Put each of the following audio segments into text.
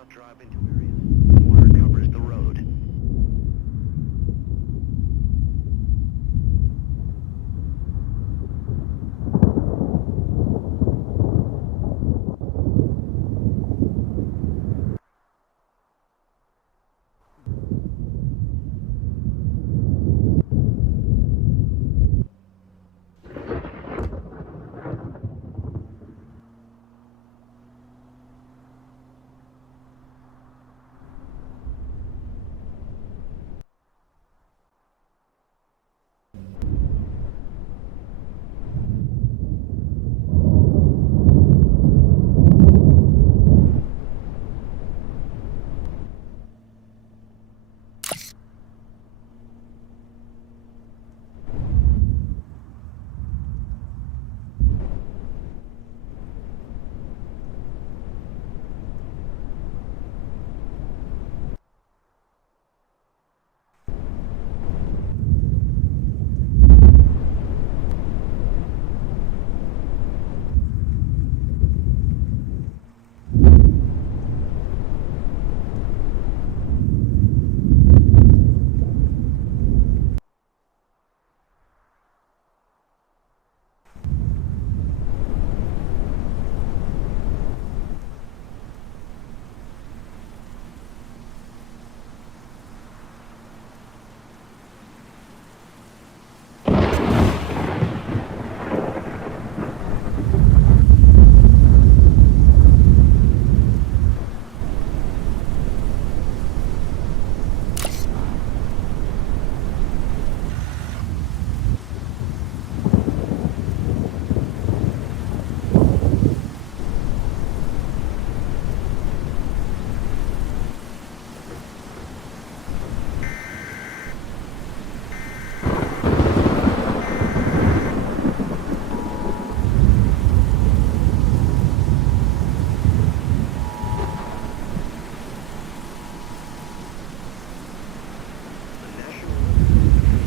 not drive into areas. Water covers the road.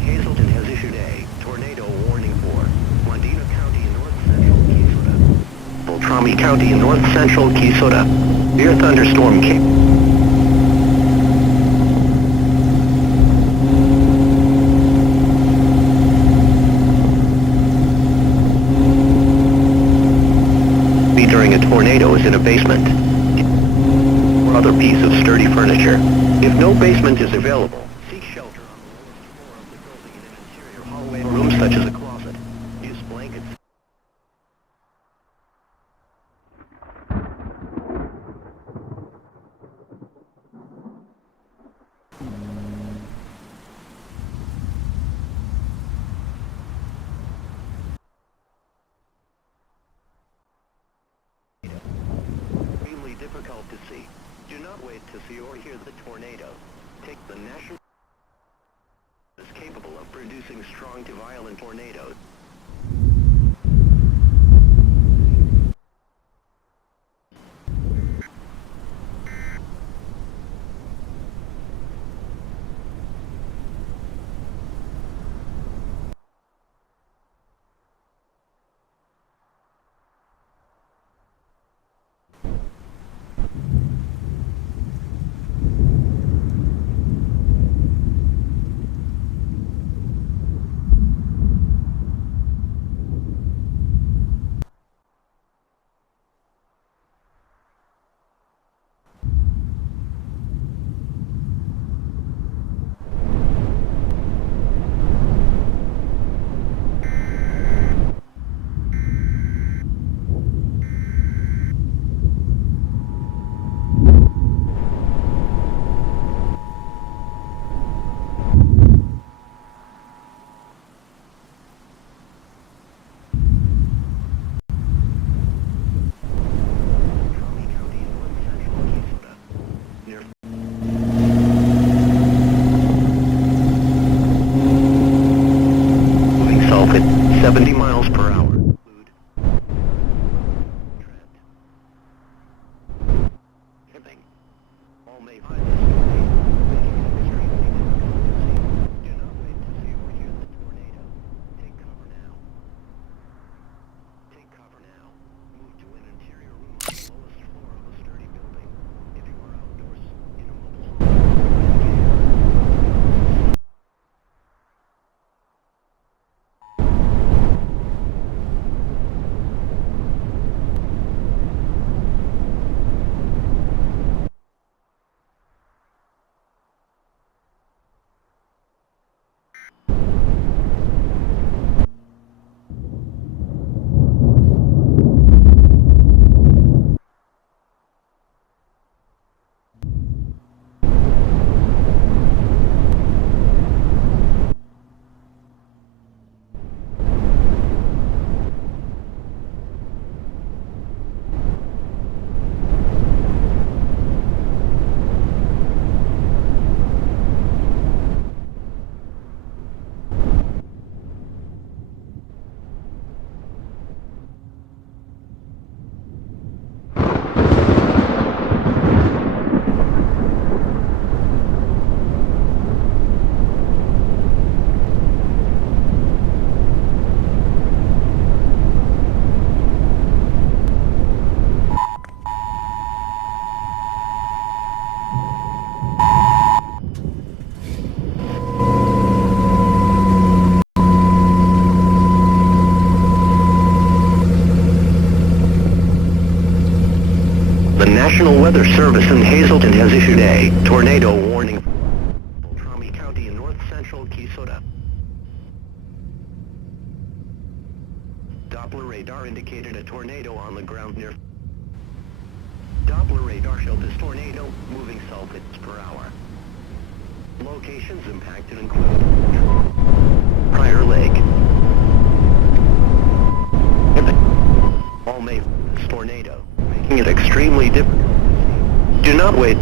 Hazelton has issued a tornado warning for Medina County in north-central Keysota. Beltrami County in north-central Keysota. Severe thunderstorm during a tornado is in a basement or other piece of sturdy furniture. If no basement is available, seek shelter on the lowest floor of the building in an interior hallway room such as a closet. Use blankets. Extremely difficult to see. Do not wait to see or hear the tornado. Take the national is capable of producing strong to violent tornadoes. National Weather Service in Hazleton has issued a tornado warning for Beltrami County in north-central Kisota. Doppler radar indicated a tornado on the ground near... Doppler radar showed this tornado moving south per hour. Locations impacted include Prior Lake. All may this tornado, making it extremely difficult. Do not wait.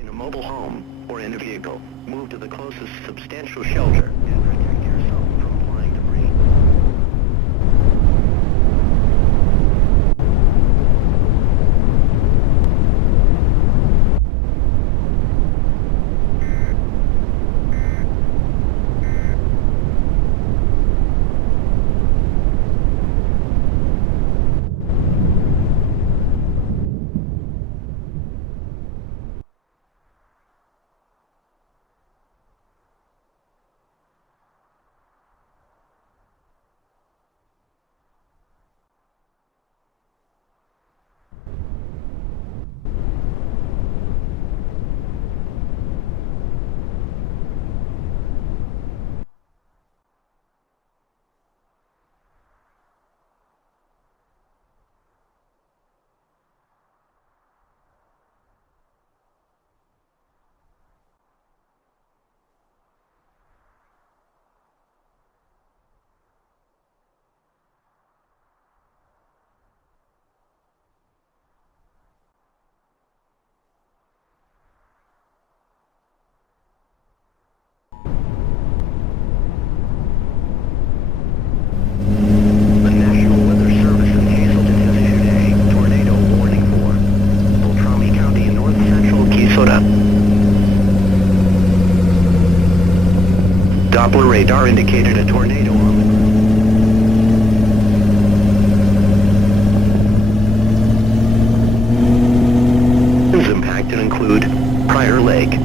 In a mobile home or in a vehicle, move to the closest substantial shelter and protect yourself from flying debris. The National Weather Service in Hazleton has issued a tornado warning for Beltrami County in north-central Kisota. Doppler radar indicated a tornado on the ground. Impacted include Prior Lake.